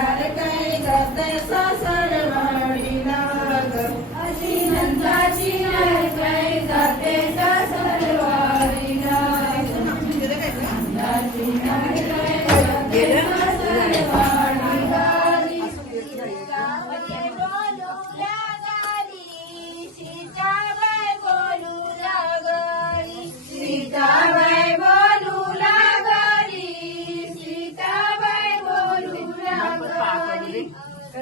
नंदाची नरकाई जाते सासरवाडीला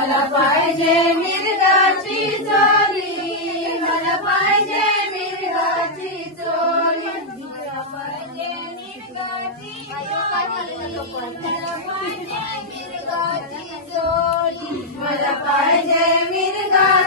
मला पाहिजे मिरगाची चोली. मला पाहिजे मिरगाची चोली. मला पाहिजे मिरगाची चोली. मला पाहिजे मिरगा